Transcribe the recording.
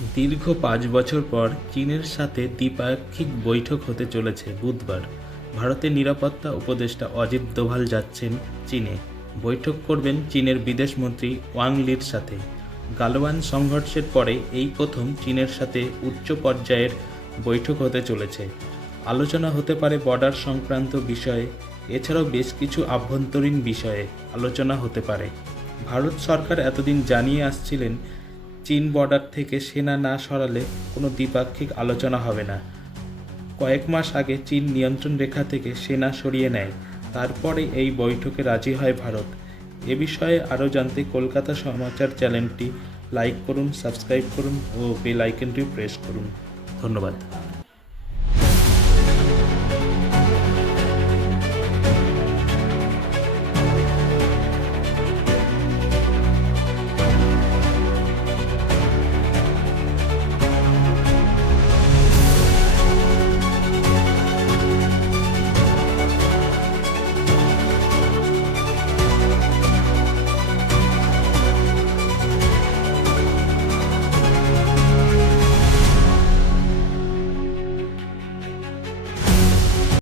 দীর্ঘ ৫ বছর পর চীনের সাথে দ্বিপাক্ষিক বৈঠক হতে চলেছে বুধবার। ভারতের নিরাপত্তা উপদেষ্টা অজিত দোভাল যাচ্ছেন চীনে। বৈঠক করবেন চীনের বিদেশমন্ত্রী ওয়াং লির সাথে। গালওয়ান সংঘর্ষের পরে এই প্রথম চীনের সাথে উচ্চ পর্যায়ের বৈঠক হতে চলেছে। আলোচনা হতে পারে বর্ডার সংক্রান্ত বিষয়ে, এছাড়াও বেশ কিছু আভ্যন্তরীণ বিষয়ে আলোচনা হতে পারে। ভারত সরকার এতদিন জানিয়ে আসছিলেন, চীন বর্ডার থেকে সেনা না সরালে কোনো দ্বিপাক্ষিক আলোচনা হবে না। কয়েক মাস আগে চীন নিয়ন্ত্রণ রেখা থেকে সেনা সরিয়ে নেয়, তারপরে এই বৈঠকে রাজি হয় ভারত। এ বিষয়ে আরও জানতে কলকাতা সমাচার চ্যানেলটি লাইক করুন, সাবস্ক্রাইব করুন ও বেল আইকনটি প্রেস করুন। ধন্যবাদ।